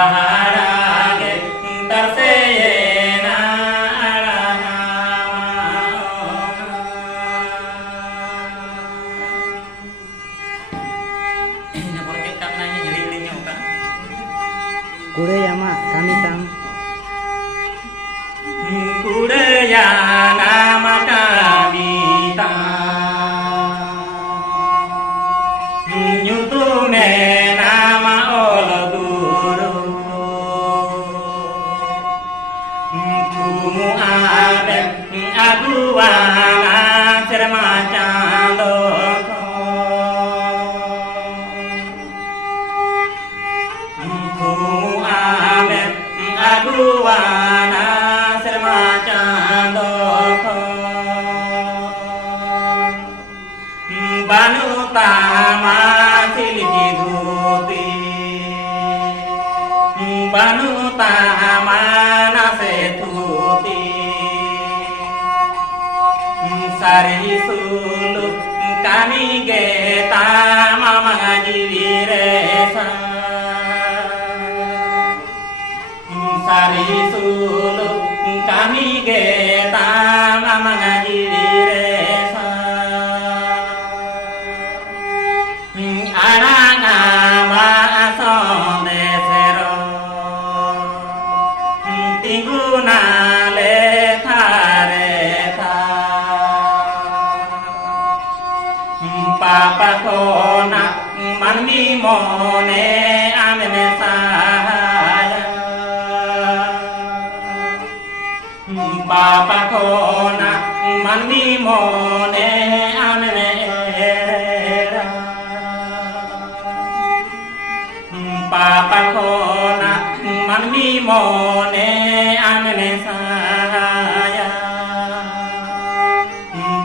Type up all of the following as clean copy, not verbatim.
baharage darseyena ini project kami nanya jadi oka Kureyama kami tam Kureyana kami tam nyutume nama olo guru kumu ade aduana sermacando kumu ade aduana sermacando banu tama siliki dhuti banu tama nase dhuti sari sulu kami geta mama jiviresa sari sulu kami geta mama jiviresa aranga son desero tinguna le thareta papa kona manmi mone amene sahaya papa kona manmi mone amene papa kona manmi mone amene saya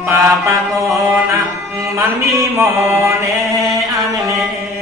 papa kona manmi mone amene